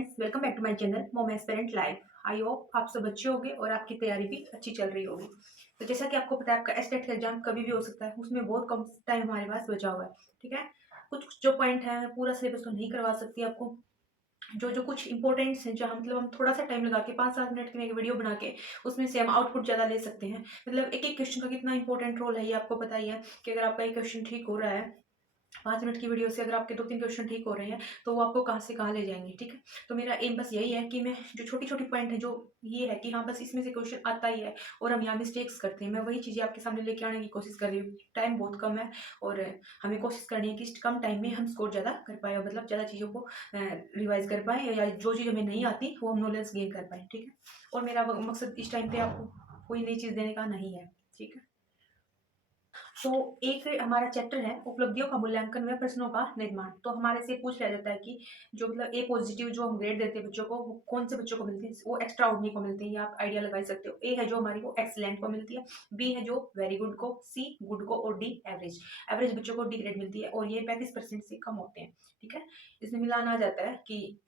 Friends, welcome back to my channel mom aspirant live. I hope आप सब अच्छे होंगे और आपकी तैयारी भी अच्छी चल रही होगी। तो जैसा कि आपको पता है, आपका एस्टेट का एग्जाम कभी भी हो सकता है, उसमें बहुत कम टाइम हमारे पास बचा हुआ है। ठीक है, कुछ जो पॉइंट है, मैं पूरा सिलेबस तो नहीं करवा सकती आपको। जो जो कुछ इंपॉर्टेंट्स हैं, जहाँ मतलब हम थोड़ा सा टाइम लगा के 5-7 मिनट की एक वीडियो बना के उसमें से हम आउटपुट ज़्यादा ले सकते हैं। मतलब एक एक क्वेश्चन का कितना इंपॉर्टेंट रोल है, ये आपको पता ही है कि अगर आपका एक क्वेश्चन ठीक हो रहा है 5 मिनट की वीडियो से, अगर आपके 2-3 क्वेश्चन ठीक हो रहे हैं, तो वो आपको कहाँ से कहाँ ले जाएँगे, ठीक है? तो मेरा एम बस यही है कि मैं जो छोटी-छोटी पॉइंट है, जो ये है कि हाँ, बस इसमें से क्वेश्चन आता ही है और हम यहाँ मिस्टेक्स करते हैं, मैं वही चीज़ें आपके सामने लेके आने की कोशिश कर रही हूँ। टाइम बहुत कम है और हमें कोशिश करनी है कि इस कम टाइम में हम स्कोर ज़्यादा कर पाएँ और मतलब ज़्यादा चीज़ों को रिवाइज़ कर पाएँ, या जो चीज़ हमें नहीं आती, वो हम नॉलेज गेन कर पाएँ, ठीक है? और मेरा मकसद इस टाइम पे आपको कोई नई चीज़ देने का नहीं है, ठीक है? तो एक हमारा चैप्टर है उपलब्धियों का मूल्यांकन व प्रश्नों का निर्माण। तो हमारे से पूछ लिया जाता है कि जो मतलब ए पॉजिटिव जो हम ग्रेड देते हैं बच्चों को, वो कौन से बच्चों को मिलते हैं? वो एक्स्ट्रा ऑर्डिनरी को मिलते हैं, ये आप आइडिया लगा ही सकते हो। ए है जो हमारी, वो एक्सीलेंट को मिलती है। बी है जो वेरी गुड को, सी गुड को, और डी एवरेज। एवरेज बच्चों को डी ग्रेड मिलती है और ये 35% से कम होते हैं। ठीक है, इसमें मिलान आ जाता है कि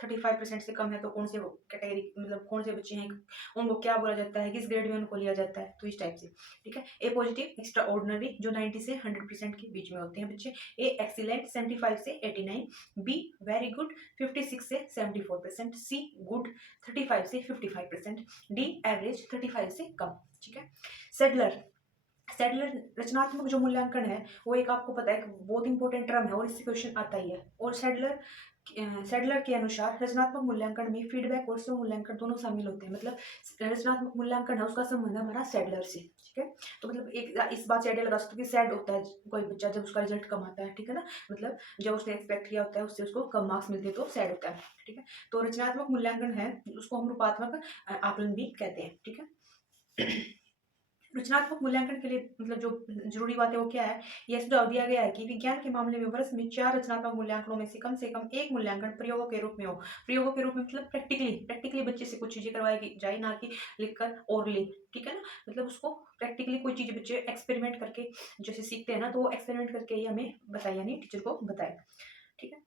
35% से कम है तो कौन से कैटेगरी, मतलब कौन से बच्चे हैं, उनको क्या बोला जाता है, किस ग्रेड में उनको लिया जाता है, तो इस टाइप से। ठीक है, ए पॉजिटिव एक्स्ट्रा ऑर्डिनरी जो 90 से 100% के बीच में होते हैं बच्चे। ए एक्सीलेंट 75 से 89। बी वेरी गुड 56 से 74%। सी गुड 35 से 55%। डी एवरेज 35 से कम। ठीक है, सेडलर सेडलर रचनात्मक जो मूल्यांकन है, वो एक आपको पता है कि बहुत इंपॉर्टेंट टर्म है और इससे क्वेश्चन आता ही है। और सेडलर के अनुसार रचनात्मक मूल्यांकन में फीडबैक और स्व मूल्यांकन दोनों शामिल होते हैं। मतलब रचनात्मक मूल्यांकन है, उसका संबंध है हमारा सेडलर से। ठीक है, तो मतलब एक इस बात से आइडिया लगा सकते हो कि सैड होता है कोई बच्चा जब उसका रिजल्ट कम आता है। ठीक है ना, मतलब जब उसने एक्सपेक्ट किया होता है उससे उसको कम मार्क्स मिलते हैं तो सैड होता है। ठीक है, तो रचनात्मक मूल्यांकन है, उसको हम रूपात्मक आकलन भी कहते हैं। ठीक है, रचनात्मक मूल्यांकन के लिए मतलब जो जरूरी बात है वो क्या है, यह सुझाव दिया गया है कि विज्ञान के मामले में वर्ष में 4 रचनात्मक मूल्यांकनों में से कम एक मूल्यांकन प्रयोगों के रूप में हो। प्रयोगों के रूप में मतलब प्रैक्टिकली प्रैक्टिकली बच्चे से कुछ चीजें करवाई जाए, ना कि लिखकर और लिख। ठीक है ना, मतलब उसको प्रैक्टिकली कोई चीज बच्चे एक्सपेरिमेंट करके जैसे सीखते हैं ना, तो वो एक्सपेरिमेंट करके ही हमें बताए, यानी टीचर को बताए। ठीक है,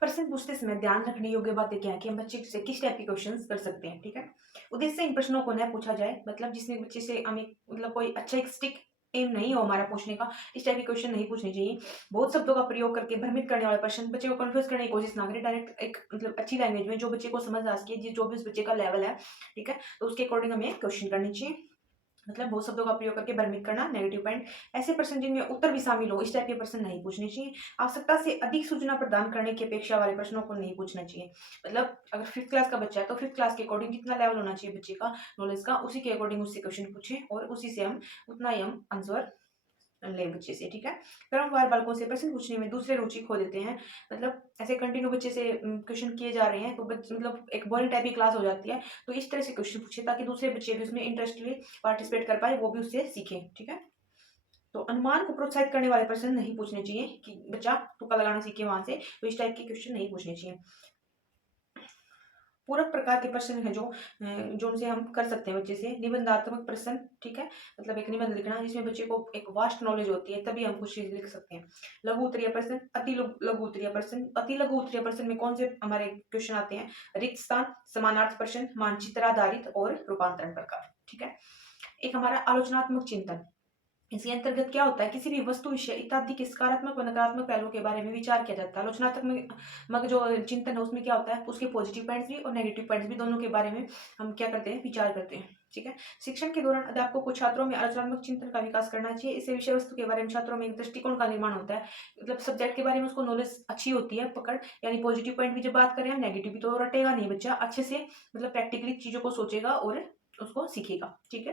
प्रश्न पूछते समय ध्यान रखने योग्य बातें क्या है कि हम बच्चे से किस टाइप के क्वेश्चंस कर सकते हैं। ठीक है, उद्देश्य इन प्रश्नों को न पूछा जाए, मतलब जिसमें बच्चे से हमें मतलब कोई अच्छा एक स्टिक एम नहीं हो हमारा पूछने का, इस टाइप के क्वेश्चन नहीं पूछने चाहिए। बहुत शब्दों का प्रयोग करके भ्रमित करने वाले प्रश्न, बच्चे को कंफ्यूज करने की कोशिश ना करें। डायरेक्ट एक मतलब अच्छी लैंग्वेज में जो बच्चे को समझ आ सके, जो भी उस बच्चे का लेवल है, ठीक है, तो उसके अकॉर्डिंग हमें क्वेश्चन करनी चाहिए। मतलब बहुत शब्दों का प्रयोग करके भ्रमित करना, नेगेटिव पॉइंट। ऐसे प्रश्न जिनमें उत्तर भी शामिल हो, इस टाइप के प्रश्न नहीं पूछने चाहिए। आवश्यकता से अधिक सूचना प्रदान करने की अपेक्षा वाले प्रश्नों को नहीं पूछना चाहिए। मतलब अगर 5th क्लास का बच्चा है तो 5th क्लास के अकॉर्डिंग जितना लेवल होना चाहिए बच्चे का नॉलेज का, उसी के अकॉर्डिंग उससे क्वेश्चन पूछें और उसी से हम उतना ही हम आंसर ले बच्चे से। ठीक है, क्रमवार बालकों से प्रश्न पूछने में दूसरे रुचि खो देते हैं। मतलब ऐसे कंटिन्यू बच्चे से क्वेश्चन किए जा रहे हैं तो मतलब एक बोरिंग टाइप की क्लास हो जाती है। तो इस तरह से क्वेश्चन पूछे ताकि दूसरे बच्चे भी उसमें इंटरेस्टली पार्टिसिपेट कर पाए, वो भी उससे सीखे। ठीक है, तो अनुमान को प्रोत्साहित करने वाले प्रश्न नहीं पूछने चाहिए कि बच्चा तुक्का लगाना सीखे वहां से, तो इस टाइप के क्वेश्चन नहीं पूछने चाहिए। पूरक प्रकार के प्रश्न हैं जो उनसे हम कर सकते हैं बच्चे से। निबंधात्मक प्रश्न, ठीक है, मतलब एक निबंध लिखना जिसमें बच्चे को एक वास्ट नॉलेज होती है, तभी हम कुछ चीज लिख सकते हैं। लघु उत्तरीय प्रश्न, लघु उत्तरीय प्रश्न। अति लघु उत्तरीय प्रश्न में कौन से हमारे क्वेश्चन आते हैं? रिक्त स्थान, समानार्थ प्रश्न, मानचित्र आधारित और रूपांतरण प्रकार। ठीक है, एक हमारा आलोचनात्मक चिंतन। इसके अंतर्गत क्या होता है, किसी भी वस्तु, विषय इत्यादि के सकारात्मक व नकारात्मक पहलुओं के बारे में विचार किया जाता है। आलोचनात्मक जो चिंतन है उसमें क्या होता है, उसके पॉजिटिव पॉइंट्स भी और नेगेटिव पॉइंट्स भी, दोनों के बारे में हम क्या करते हैं, विचार करते हैं। ठीक है, शिक्षण के दौरान अध्यापकों को छात्रों में आलोचनात्मक चिंतन का विकास करना चाहिए। इससे विषय वस्तु के बारे में छात्रों में एक दृष्टिकोण का निर्माण होता है। मतलब सब्जेक्ट के बारे में उसको नॉलेज अच्छी होती है, पकड़, यानी पॉजिटिव पॉइंट भी जब बात करें हम, नेगेटिव भी तो रटेगा नहीं बच्चा, अच्छे से मतलब प्रैक्टिकली चीजों को सोचेगा और उसको सीखेगा। ठीक है,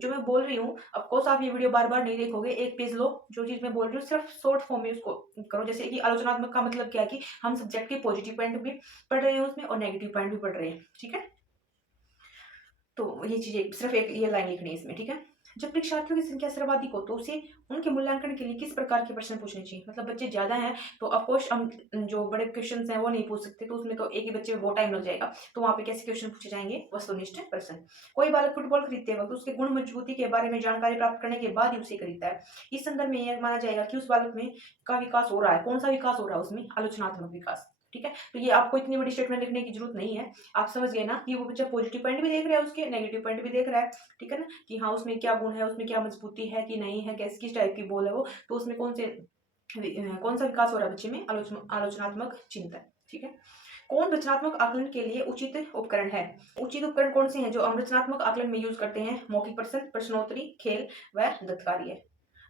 जो मैं बोल रही हूँ, ऑफकोर्स आप ये वीडियो बार बार नहीं देखोगे, एक पेज लो, जो चीज मैं बोल रही हूँ सिर्फ शॉर्ट फॉर्म में उसको करो। जैसे कि आलोचनात्मक का मतलब क्या है कि हम सब्जेक्ट के पॉजिटिव पॉइंट भी पढ़ रहे हैं उसमें और नेगेटिव पॉइंट भी पढ़ रहे हैं। ठीक है, तो ये चीजें सिर्फ एक ये लाइन लिखनी है इसमें। ठीक है, जब परीक्षार्थियों की संख्या सर्वाधिक हो तो उसे उनके मूल्यांकन के लिए किस प्रकार के प्रश्न पूछने चाहिए? मतलब बच्चे ज्यादा हैं तो ऑफकोर्स हम जो बड़े क्वेश्चन हैं वो नहीं पूछ सकते, तो उसमें तो एक ही बच्चे में बहुत टाइम लग जाएगा। तो वहाँ पे कैसे क्वेश्चन पूछे जाएंगे? वस्तुनिष्ठ प्रश्न। कोई बालक फुटबॉल खरीदते वक्त उसके गुण मजबूती के बारे में जानकारी प्राप्त करने के बाद ही उसे खरीदता है। इस संदर्भ में यह माना जाएगा कि उस बालक में का विकास हो रहा है। कौन सा विकास हो रहा है उसमें? आलोचनात्मक विकास। ठीक है। तो ये आपको इतनी बड़ी स्टेटमेंट लिखने की जरूरत नहीं है, आप समझ गए ना कि वो बच्चा पॉजिटिव पॉइंट भी देख रहा है, उसके नेगेटिव पॉइंट भी देख रहा है, ठीक है ना, कि हाँ उसमें क्या गुण है, उसमें क्या मजबूती है कि नहीं है, कैस किस टाइप की बोल है वो, तो उसमें कौन सा विकास हो रहा है बच्चे में, आलोचनात्मक चिंतन, ठीक है। कौन रचनात्मक आकलन के लिए उचित उपकरण है? उचित उपकरण कौन से हैं जो हम रचनात्मक आकलन में यूज करते हैं? मौखिक प्रश्न, प्रश्नोत्तरी, खेल व दत्तकार्य।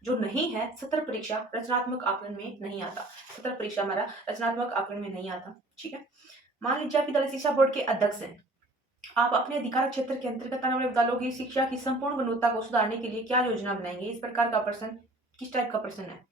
जो नहीं है, सत्र परीक्षा रचनात्मक आकलन में नहीं आता, सत्र परीक्षा हमारा रचनात्मक आकलन में नहीं आता, ठीक है। मान लीजिए आप विद्यालय शिक्षा बोर्ड के अध्यक्ष हैं, आप अपने अधिकार क्षेत्र के अंतर्गत आने वाले विद्यालयों की शिक्षा की संपूर्ण गुणवत्ता को सुधारने के लिए क्या योजना बनाएंगे? इस प्रकार का प्रश्न किस टाइप का प्रश्न है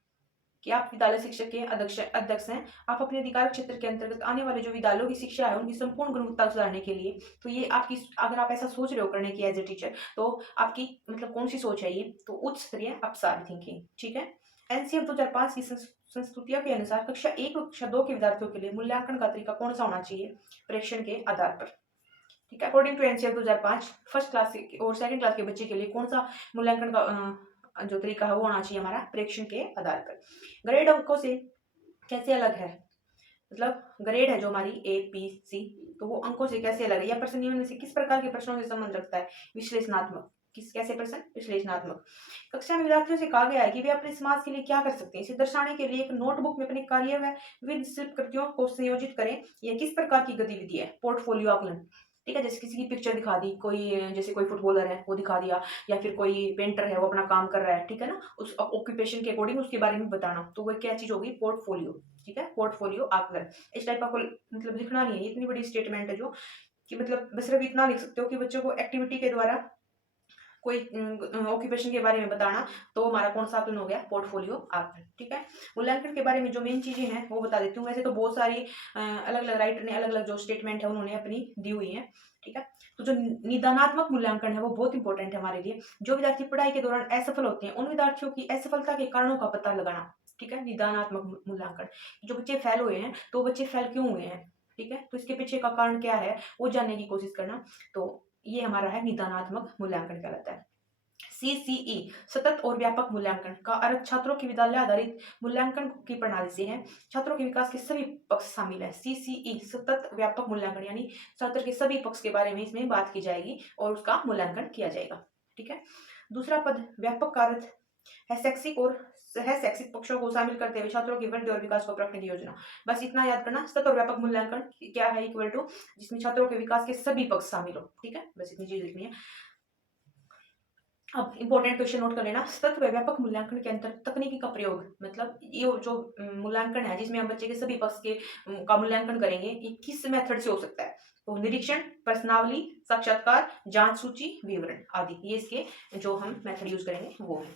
कि आप विद्यालय शिक्षक के अध्यक्ष हैं, आप अपने अधिकार क्षेत्र के अंतर्गत आने वाले जो विद्यालयों की शिक्षा है उनकी संपूर्ण गुणवत्ता सुधारने के लिए, तो ये आपकी, अगर आप ऐसा सोच रहे हो करने की एज ए टीचर, तो आपकी मतलब कौन सी सोच है ये? तो उच्च स्तरीय अपसारी थिंकिंग, ठीक है। एनसीएफ 2005 की संस्तुतियों के अनुसार कक्षा 1 और कक्षा 2 के विद्यार्थियों के लिए मूल्यांकन का तरीका कौन सा होना चाहिए? प्रेक्षण के आधार पर, ठीक है। According to NCF 2005 first class और सेकंड क्लास के बच्चे के लिए कौन सा मूल्यांकन का जो तरीका है वो होना चाहिए हमारा? प्रेक्षण के आधार पर। ग्रेड अंकों से कैसे अलग है? मतलब ग्रेड है जो हमारी ए बी सी, तो वो अंकों से कैसे अलग है? या प्रश्न निम्न में से किस प्रकार के प्रश्नों से संबंध रखता है? विश्लेषणात्मक। किस कैसे प्रश्न? विश्लेषणात्मक। कक्षा में विद्यार्थियों से कहा गया है कि वे अपने समाज के लिए क्या कर सकते हैं, इसे दर्शाने के लिए एक नोटबुक में अपने कार्य व विविध शिल्प कृतियों को संयोजित करें। यह किस प्रकार की गतिविधि है? पोर्टफोलियो आकलन, ठीक है। जैसे किसी की पिक्चर दिखा दी, कोई जैसे कोई फुटबॉलर है वो दिखा दिया, या फिर कोई पेंटर है वो अपना काम कर रहा है, ठीक है ना, उस ऑक्यूपेशन के अकॉर्डिंग उसके बारे में बताना, तो वो क्या चीज होगी? पोर्टफोलियो, ठीक है। पोर्टफोलियो आकलन। इस टाइप का मतलब लिखना नहीं है, इतनी बड़ी स्टेटमेंट है जो कि मतलब बस सिर्फ इतना लिख सकते हो कि बच्चों को एक्टिविटी के द्वारा कोई ऑक्यूपेशन के बारे में बताना, तो हमारा कौन सा आकलन हो गया? पोर्टफोलियो आकलन, ठीक है। मूल्यांकन के बारे में जो मेन चीजें हैं वो बता देती हूँ। वैसे तो बहुत सारी अलग अलग राइटर ने अलग अलग जो स्टेटमेंट है उन्होंने अपनी दी हुई है, ठीक है। तो जो निदानात्मक मूल्यांकन है वो बहुत इंपॉर्टेंट है हमारे लिए। जो विद्यार्थी पढ़ाई के दौरान असफल होते हैं उन विद्यार्थियों की असफलता के कारणों का पता लगाना, ठीक है। निदानात्मक मूल्यांकन, जो बच्चे फेल हुए हैं तो बच्चे फेल क्यों हुए हैं, ठीक है, तो इसके पीछे का कारण क्या है वो जानने की कोशिश करना, तो ये हमारा है निदानात्मक मूल्यांकन कहलाता है। सीसीई सतत और व्यापक मूल्यांकन का अर्थ छात्रों की विद्यालय आधारित मूल्यांकन की प्रणाली से है। छात्रों के विकास के सभी पक्ष शामिल है। सीसीई सतत व्यापक मूल्यांकन, यानी छात्र के सभी पक्ष के बारे में इसमें बात की जाएगी और उसका मूल्यांकन किया जाएगा, ठीक है। दूसरा पद व्यापक का अर्थ है शैक्षिक और सह शैक्षिक पक्षों को शामिल करते हुए छात्रों की वृद्धि और विकास को परखने की योजना। बस इतना याद करना, सतत और व्यापक मूल्यांकन क्या है? इक्वल टू जिसमें छात्रों के विकास के सभी पक्ष शामिल हो, ठीक है, बस इतनी चीज लिखनी है। अब इंपॉर्टेंट क्वेश्चन नोट कर लेना। सतत व व्यापक मूल्यांकन के अंतर तकनीकी का प्रयोग, मतलब ये जो मूल्यांकन है जिसमें हम बच्चे के सभी पक्ष के का मूल्यांकन करेंगे, ये किस मेथड से हो सकता है? तो निरीक्षण, प्रश्नावली, साक्षात्कार, जांच सूची, विवरण आदि, ये इसके जो हम मेथड यूज करेंगे वो है।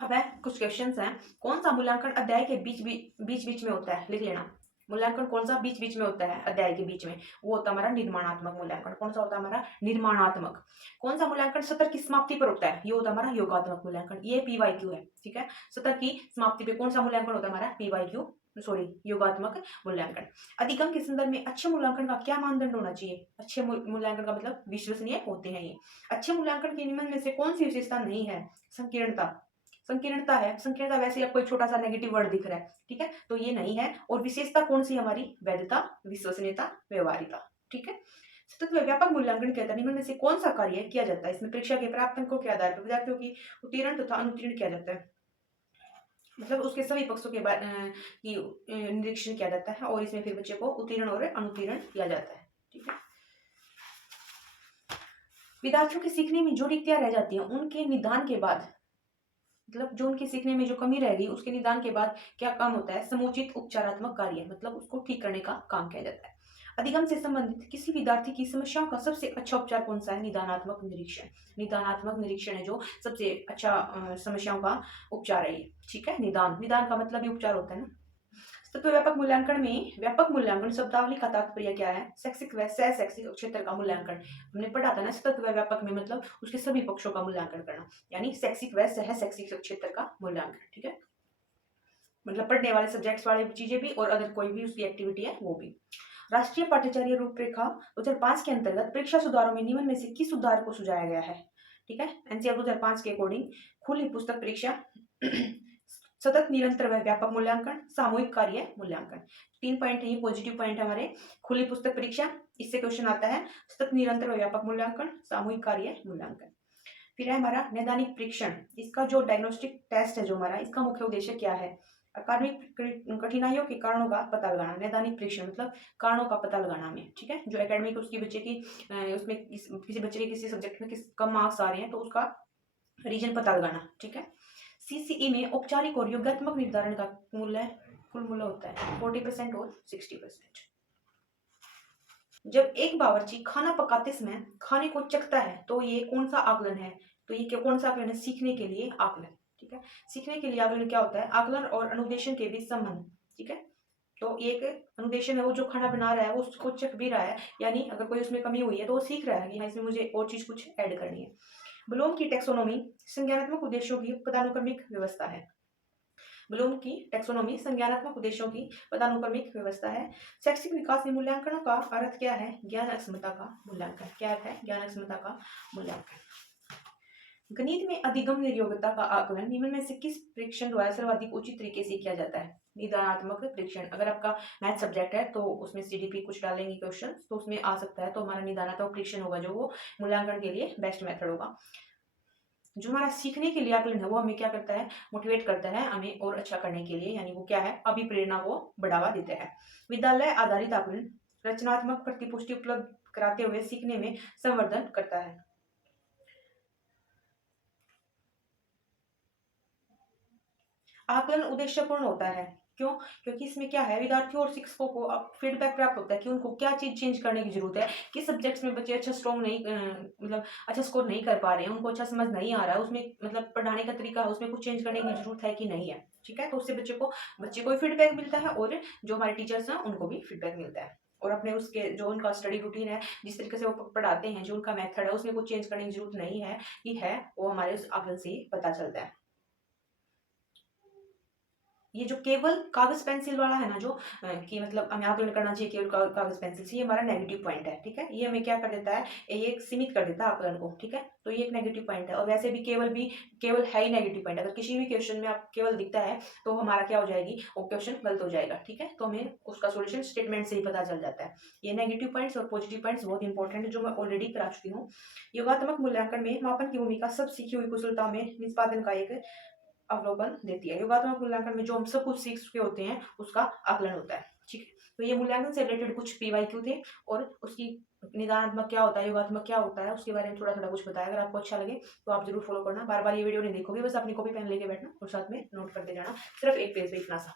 अब है कुछ क्वेश्चंस हैं। कौन सा मूल्यांकन अध्याय के बीच में होता है? लिख लेना। मूल्यांकन कौन सा बीच बीच में होता है? अध्याय के बीच में, वो होता है हमारा निर्माणात्मक मूल्यांकन। कौन सा होता है हमारा? निर्माणात्मक। कौन सा मूल्यांकन सत्र की समाप्ति पर होता है? ये होता है हमारा योगात्मक मूल्यांकन। ये पीवाईक्यू है, ठीक है। सत्र की समाप्ति पे कौन सा मूल्यांकन होता है हमारा? पीवाईक्यू, सॉरी, योगात्मक मूल्यांकन। अधिगम के संदर्भ में अच्छे मूल्यांकन का क्या मानदंड होना चाहिए? अच्छे मूल्यांकन का मतलब विश्वसनीय होते हैं ये। अच्छे मूल्यांकन के निम्न में से कौन सी विशेषता नहीं है? संकीर्णता। संकीर्णता है, संकीर्णता वैसे आपको एक छोटा सा नेगेटिव वर्ड दिख रहा है, ठीक है, तो ये नहीं है। और विशेषता कौन सी हमारी? वैधता, विश्वसनीयता, व्यवहारिता, ठीक है। सतत व व्यापक मूल्यांकन के तहत निम्न में से कौन सा कार्य किया जाता है? इसमें परीक्षा के प्राप्त अंकों के आधार पर विद्यार्थियों की उत्तीर्ण तथा अनुत्तीर्ण किया जाता है, मतलब उसके सभी पक्षों के की निरीक्षण किया जाता है और इसमें फिर बच्चे को उत्तीर्ण और अनुत्तीर्ण किया जाता है, ठीक है। विद्यार्थियों के सीखने में जो रिक्तियां रह जाती हैं उनके निदान के बाद, मतलब जो उनके सीखने में जो कमी रह गई उसके निदान के बाद क्या काम होता है? समुचित उपचारात्मक कार्य, मतलब उसको ठीक करने का काम किया जाता है। अधिगम से संबंधित किसी विद्यार्थी की समस्याओं का सबसे अच्छा उपचार कौन सा है? निदानात्मक निरीक्षण। निदानात्मक निरीक्षण है जो सबसे अच्छा समस्याओं का उपचार है ये, ठीक है। निदान, निदान का मतलब ही उपचार होता है ना। तत्व व्यापक मूल्यांकन में व्यापक मूल्यांकन शब्दावली का तात्पर्य क्या है? शैक्षिक व सह शैक्षिक क्षेत्र का मूल्यांकन। हमने पढ़ा था ना, तत्व व्यापक में मतलब उसके सभी पक्षों का मूल्यांकन करना, यानी शैक्षिक व सह शैक्षिक क्षेत्र का मूल्यांकन, ठीक है, मतलब पढ़ने वाले सब्जेक्ट्स वाली चीजें भी और अगर कोई भी उसकी एक्टिविटी है वो भी। राष्ट्रीय पाठ्यचर्या रूपरेखा 2005 के अंतर्गत परीक्षा सुधारों में निम्न में से किस सुधार को सुझाया गया है? ठीक है, एनसीआर 2005 के अकॉर्डिंग खुली पुस्तक परीक्षा, सतत निरंतर व व्यापक मूल्यांकन, सामूहिक कार्य मूल्यांकन। 3 पॉइंट है, ये पॉजिटिव पॉइंट है हमारे। खुली पुस्तक परीक्षा, इससे क्वेश्चन आता है सतत निरंतर व व्यापक मूल्यांकन, सामूहिक कार्य मूल्यांकन। फिर है हमारा नैदानिक परीक्षण, इसका जो डायग्नोस्टिक टेस्ट है जो हमारा, इसका मुख्य उद्देश्य क्या है? अकादमिक कठिनाइयों के कारणों का पता लगाना। नैदानिक परीक्षण मतलब कारणों का पता लगाना में, ठीक है। जो एकेडमिक उसकी बच्चे की उसमें किसी बच्चे के किसी सब्जेक्ट में किस कम मार्क्स आ रहे हैं तो उसका रीजन पता लगाना, ठीक है। सीसीई में औपचारिक और योगात्मक निर्धारण का मूल्य कुल मूल्य होता है 40% और 60%। जब एक बावर्ची खाना पकाते समय खाने को चखता है तो ये कौन सा आकलन है? तो ये कौन सा आकलन है? सीखने के लिए आकलन, ठीक है। सीखने के लिए आकलन क्या होता है? आकलन और अनुदेशन के बीच संबंध, ठीक है। तो एक अनुदेशन है, वो जो खाना बना रहा है वो उसको चख भी रहा है, यानी अगर कोई उसमें कमी हुई है तो वो सीख रहा है कि हाँ इसमें मुझे और चीज कुछ ऐड करनी है। ब्लूम की टैक्सोनॉमी संज्ञानात्मक उद्देश्यों की पदानुक्रमिक व्यवस्था है। ब्लूम की टैक्सोनॉमी संज्ञानात्मक उद्देश्यों की पदानुक्रमिक व्यवस्था है। शैक्षिक विकास में मूल्यांकनों का अर्थ क्या है? ज्ञान अक्षमता का मूल्यांकन। क्या है? ज्ञान अक्षमता का मूल्यांकन। गणित में अधिगम योग्यता का आकलन निम्न में से किस परीक्षण द्वारा सर्वाधिक उचित तरीके से किया जाता है? निदानात्मक परीक्षण। अगर आपका मैथ सब्जेक्ट है तो उसमें सीडीपी कुछ डालेंगे क्वेश्चन तो उसमें आ सकता है, तो हमारा निदानात्मक परीक्षण होगा जो वो मूल्यांकन के लिए बेस्ट मेथड होगा। जो हमारा सीखने के लिए आकलन है वो हमें क्या करता है? मोटिवेट करता है हमें और अच्छा करने के लिए, यानी वो क्या है? अभिप्रेरणा को बढ़ावा देता है। विद्यालय आधारित आकलन रचनात्मक प्रतिपुष्टि उपलब्ध कराते हुए सीखने में संवर्धन करता है। आकलन उद्देश्यपूर्ण होता है, क्यों? क्योंकि इसमें क्या है, विद्यार्थियों और शिक्षकों को अब फीडबैक प्राप्त होता है कि उनको क्या चीज चेंज करने की जरूरत है, किस सब्जेक्ट्स में बच्चे अच्छा स्ट्रॉन्ग नहीं मतलब अच्छा स्कोर नहीं कर पा रहे हैं, उनको अच्छा समझ नहीं आ रहा है, उसमें मतलब पढ़ाने का तरीका है उसमें कुछ चेंज करने की जरूरत है कि नहीं है, ठीक है। तो उससे बच्चे को भी फीडबैक मिलता है और जो हमारे टीचर्स हैं उनको भी फीडबैक मिलता है। और अपने उसके जो उनका स्टडी रूटीन है, जिस तरीके से वो पढ़ाते हैं, जो उनका मेथड है, उसमें कुछ चेंज करने की जरूरत नहीं है कि है, वो हमारे उस आकलन से ही पता चलता है। ये जो केवल कागज पेंसिल वाला है ना, जो कि मतलब हमें आकलन करना चाहिए केवल कागज पेंसिल से, ये हमारा नेगेटिव पॉइंट है, ठीक है। ये हमें क्या कर देता है? ये एक सीमित कर देता है आकलन को, ठीक है। तो ये एक नेगेटिव पॉइंट है। और वैसे भी केवल है ही नेगेटिव पॉइंट। अगर किसी भी क्वेश्चन में आप केवल दिखता है तो हमारा क्या हो जाएगी? वो क्वेश्चन गलत हो जाएगा, ठीक है। तो हमें उसका सोल्यूशन स्टेटमेंट से ही पता चल जाता है। ये नेगेटिव पॉइंट्स और पॉजिटिव पॉइंट्स बहुत इंपॉर्टेंट है, जो मैं ऑलरेडी करा चुकी हूँ। योगात्मक मूल्यांकन में मापन की भूमिका सब सीखी हुई कुशलता में निष्पादन का एक अवलोकन देती है। योगात्मक मूल्यांकन में जो हम सब कुछ सीख चुके होते हैं उसका आकलन होता है, ठीक है। तो ये मूल्यांकन से रिलेटेड कुछ पीवाईक्यू थे और उसकी निदानात्मक क्या होता है, योगात्मक क्या होता है, उसके बारे में थोड़ा थोड़ा कुछ बताया। अगर आपको अच्छा लगे तो आप जरूर फॉलो करना। बार बार ये वीडियो नहीं देखोगे, बस अपनी कॉपी पेन लेके बैठना और साथ में नोट करते जाना, सिर्फ एक पेज पे इतना सा।